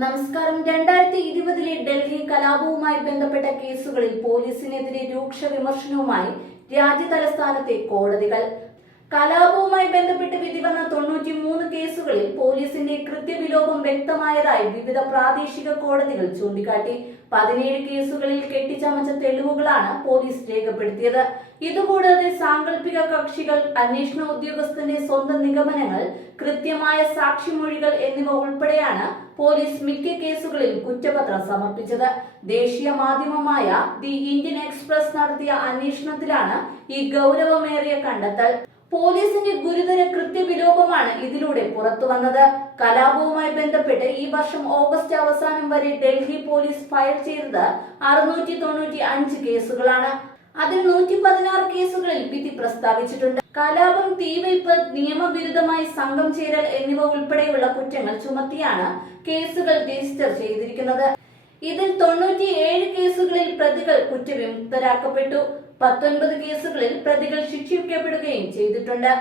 നമസ്കാരം. രണ്ടായിരത്തി ഇരുപതിലെ ഡൽഹി കലാപവുമായി ബന്ധപ്പെട്ട കേസുകളിൽ പോലീസിനെതിരെ രൂക്ഷ വിമർശനവുമായി രാജ്യതലസ്ഥാനത്തെ കോടതികൾ. കലാപവുമായി ബന്ധപ്പെട്ട് വിധി വന്ന തൊണ്ണൂറ്റി മൂന്ന് കേസുകളിൽ പോലീസിന്റെ കൃത്യവിലോപം വ്യക്തമായതായി വിവിധ പ്രാദേശിക കോടതികൾ ചൂണ്ടിക്കാട്ടി. പതിനേഴ് കേസുകളിൽ കെട്ടിച്ചമച്ച തെളിവുകളാണ് പോലീസ് രേഖപ്പെടുത്തിയത്. ഇതുകൂടാതെ സാങ്കല്പിക കക്ഷികൾ അന്വേഷണ ഉദ്യോഗസ്ഥന്റെ സ്വന്തം നിഗമനങ്ങൾ കൃത്യമായ സാക്ഷിമൊഴികൾ എന്നിവ ഉൾപ്പെടെയാണ് പോലീസ് മിക്ക കേസുകളിൽ കുറ്റപത്രം സമർപ്പിച്ചത്. ദേശീയ മാധ്യമമായ ദി ഇന്ത്യൻ എക്സ്പ്രസ് നടത്തിയ അന്വേഷണത്തിലാണ് ഈ ഗൗരവമേറിയ കണ്ടെത്തൽ. പോലീസിന്റെ ഗുരുതര കൃത്യവിലോപമാണ് ഇതിലൂടെ പുറത്തു വന്നത്. കലാപവുമായി ബന്ധപ്പെട്ട് ഈ വർഷം ഓഗസ്റ്റ് അവസാനം വരെ ഡൽഹി പോലീസ് ഫയൽ ചെയ്തത് അറുന്നൂറ്റി തൊണ്ണൂറ്റി അഞ്ച് കേസുകളാണ്. അതിൽ നൂറ്റി പതിനാറ് കേസുകളിൽ വിധി പ്രസ്താവിച്ചിട്ടുണ്ട്. കലാപം തീവയ്പ് നിയമവിരുദ്ധമായി സംഘം ചേരൽ എന്നിവ ഉൾപ്പെടെയുള്ള കുറ്റങ്ങൾ ചുമത്തിയാണ് കേസുകൾ രജിസ്റ്റർ ചെയ്തിരിക്കുന്നത്. ഇതിൽ തൊണ്ണൂറ്റിയേഴ് പ്രതികൾ കുറ്റവിമുക്തരാക്കപ്പെട്ടു. പത്തൊൻപത് കേസുകളിൽ പ്രതികൾ ശിക്ഷിക്കപ്പെടുകയും ചെയ്തിട്ടുണ്ട്.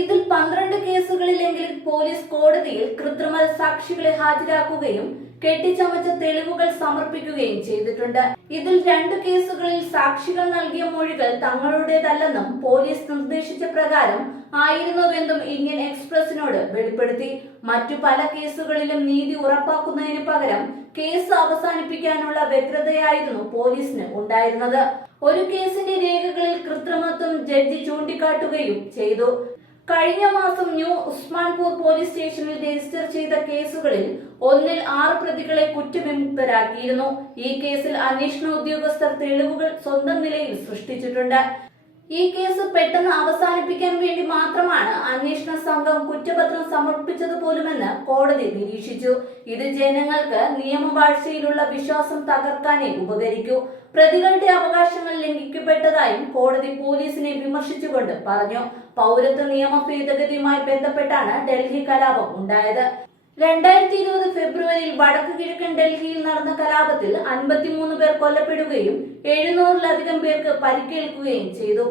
ഇതിൽ പന്ത്രണ്ട് കേസുകളിലെങ്കിലും പോലീസ് കോടതിയിൽ കൃത്രിമ സാക്ഷികളെ ഹാജരാക്കുകയും കെട്ടിച്ചമച്ച തെളിവുകൾ സമർപ്പിക്കുകയും ചെയ്തിട്ടുണ്ട്. ഇതിൽ രണ്ട് കേസുകളിൽ സാക്ഷികൾ നൽകിയ മൊഴികൾ തങ്ങളുടേതല്ലെന്നും പോലീസ് നിർദ്ദേശിച്ച പ്രകാരം ആയിരുന്നുവെന്നും ഇന്ത്യൻ എക്സ്പ്രസിനോട് വെളിപ്പെടുത്തി. മറ്റു പല കേസുകളിലും നീതി ഉറപ്പാക്കുന്നതിന് പകരം കേസ് അവസാനിപ്പിക്കാനുള്ള വ്യഗ്രതയായിരുന്നു പോലീസിന് ഉണ്ടായിരുന്നത്. ഒരു കേസിന്റെ രേഖകളിൽ കൃത്രിമത്വം ജഡ്ജി ചൂണ്ടിക്കാട്ടുകയും ചെയ്തു. കഴിഞ്ഞ മാസം ന്യൂ ഉസ്മാൻപൂർ പോലീസ് സ്റ്റേഷനിൽ രജിസ്റ്റർ ചെയ്ത കേസുകളിൽ ഒന്നിൽ ആറ് പ്രതികളെ കുറ്റവിമുക്തരാക്കിയിരുന്നു. ഈ കേസിൽ അന്വേഷണ ഉദ്യോഗസ്ഥർ തെളിവുകൾ സ്വന്തം നിലയിൽ സൃഷ്ടിച്ചിട്ടുണ്ട്. ഈ കേസ് പെട്ടെന്ന് അവസാനിപ്പിക്കാൻ വേണ്ടി മാത്രമാണ് അന്വേഷണ സംഘം കുറ്റപത്രം സമർപ്പിച്ചത് പോലുമെന്ന് കോടതി നിരീക്ഷിച്ചു. ഇത് ജനങ്ങൾക്ക് നിയമവാഴ്ചയിലുള്ള വിശ്വാസം തകർക്കാനേ ഉപകരിക്കൂ. പ്രതികളുടെ അവകാശങ്ങൾ ലംഘിക്കപ്പെട്ടതായും കോടതി പോലീസിനെ വിമർശിച്ചുകൊണ്ട് പറഞ്ഞു. പൗരത്വ നിയമ ഭേദഗതിയുമായി ബന്ധപ്പെട്ടാണ് ഡൽഹി കലാപം ഉണ്ടായത്. രണ്ടായിരത്തി ഇരുപത് വടക്കു കിഴക്കൻ ഡൽഹിയിൽ നടന്ന കലാപത്തിൽ അൻപത്തിമൂന്ന് പേർ കൊല്ലപ്പെടുകയും എഴുന്നൂറിലധികം പേർക്ക് പരിക്കേൽക്കുകയും ചെയ്തു.